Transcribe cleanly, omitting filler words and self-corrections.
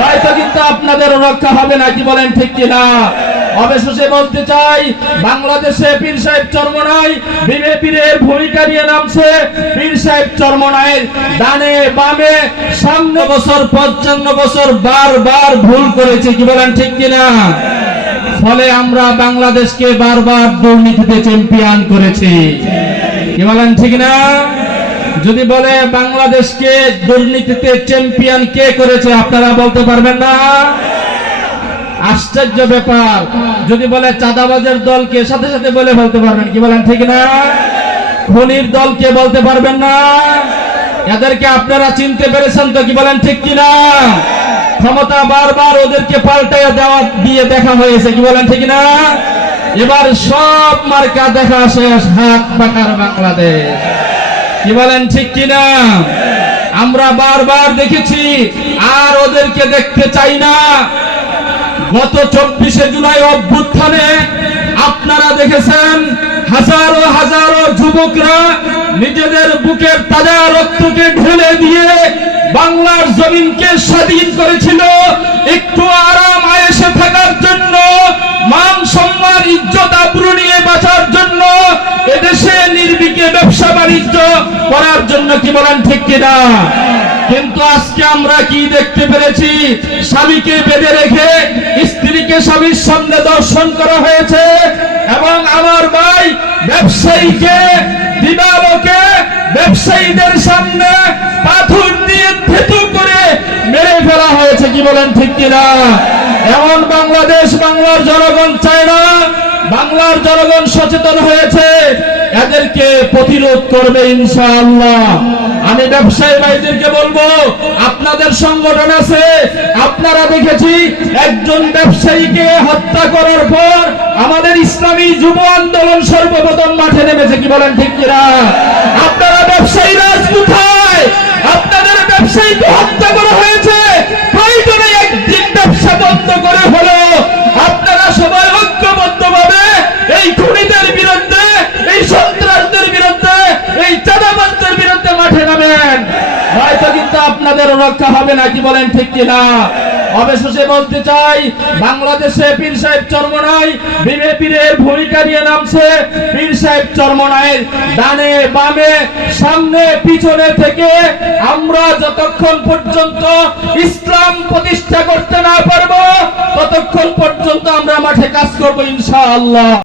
হয়তো কিন্তু আপনাদের রক্ষা হবে না, কি বলেন ঠিক কিনা? অবশেষে বলতে চাই, বাংলাদেশে পীর সাহেব চরমনাই বিজেপির ভূমিকা নিয়ে নামছে। পীর সাহেব চরমনাইয়ের ডানে বামে সামনে বছর 55 বছর বারবার ভুল করেছে, কি বলেন ঠিক কিনা? ফলে আমরা বাংলাদেশকে বারবার দুর্নীতিতে চ্যাম্পিয়ন করেছি, কি বলেন ঠিক না? যদি বলে বাংলাদেশকে দুর্নীতিতে চ্যাম্পিয়ন কে করেছে, আপনারা বলতে পারবেন না? আশ্চর্য ব্যাপার। যদি বলে চাঁদাবাজের দলকে, সাথে সাথে বলে বলতে পারবেন, কি বলেন ঠিক না? খুনির দলকে বলতে পারবেন না? এদেরকে আপনারা চিনতে পেরেছেন তো, কি বলেন ঠিক কিনা? ক্ষমতা বারবার ওদেরকে পাল্টাইয়া দেওয়া দিয়ে দেখা হয়েছে, কি বলেন ঠিক না? এবার সব মার্কা দেখা শেষ, হাত পাকার বাংলাদেশ, কি বলেন ঠিক কিনা? আমরা বারবার দেখেছি, আর ওদেরকে দেখতে চাই না। গত 24শে জুলাই অভ্যুত্থানে আপনারা দেখেছেন হাজারো হাজারো যুবকরা নিজেদের বুকের তাজা রক্তকে ঢেলে দিয়ে বাংলার জমিনকে স্বাধীন করেছিল একটু আরাম আয়েশে থাকার জন্য, মান সম্মান ইজ্জত আবরু নিয়ে বাঁচার জন্য, এদেশে নির্বিকে ব্যবসা বাণিজ্য করার জন্য, কি বলেন ঠিক কিনা? কিন্তু আজকে আমরা কি দেখতে পেরেছি? স্বামীকে বেঁধে রেখে স্ত্রীকে স্বামীর সামনে দর্শন করা হয়েছে, এবং আমার ভাই ব্যবসায়ীকে দিবালোকে ব্যবসায়ীদের সামনে পাথর দিয়ে থেতু করে মেরে ফেলা হয়েছে, কি বলেন ঠিক কিনা? এমন বাংলাদেশ বাংলার জনগণ চায় না। বাংলার জনগণ সচেতন হয়েছে, এদেরকে প্রতিরোধ করবে ইনশাআল্লাহ। আমি ব্যবসায়ী ভাইদেরকে বলবো, আপনাদের সংগঠন আছে, আপনারা দেখেছি একজন ব্যবসায়ীকে হত্যা করার পর আমাদের ইসলামী যুব আন্দোলন সর্বপ্রথম মাঠে নেমেছে, কি বলেন ঠিক কিনা? আপনারা ব্যবসায়ী রাজ কোথায়? আপনাদের ব্যবসায়ীকে হত্যা করা হয়েছে, প্রয়োজনে একদিন ব্যবসা বন্ধ করে হলো আপনারা সবাই ঐক্যবদ্ধভাবে এই খুনিদের বিরুদ্ধে, এই সন্ত্রাসদের বিরুদ্ধে, এই চাঁদাবাজদের বিরুদ্ধে মাঠে নামেন। হয়তো কিন্তু আপনাদের রক্ষা হবে না, কি বলেন ঠিক কিনা? অবশেষে বলতে চাই, বাংলাদেশে পীর সাহেব চরমনাই বিজেপির ভূমিকা নিয়ে নামছে। পীর সাহেব চরমনাইয়ের ডানে বামে সামনে পিছনে থেকে আমরা যতক্ষণ পর্যন্ত ইসলাম প্রতিষ্ঠা করতে না পারবো, ততক্ষণ পর্যন্ত আমরা মাঠে কাজ করবো ইনশাআল্লাহ।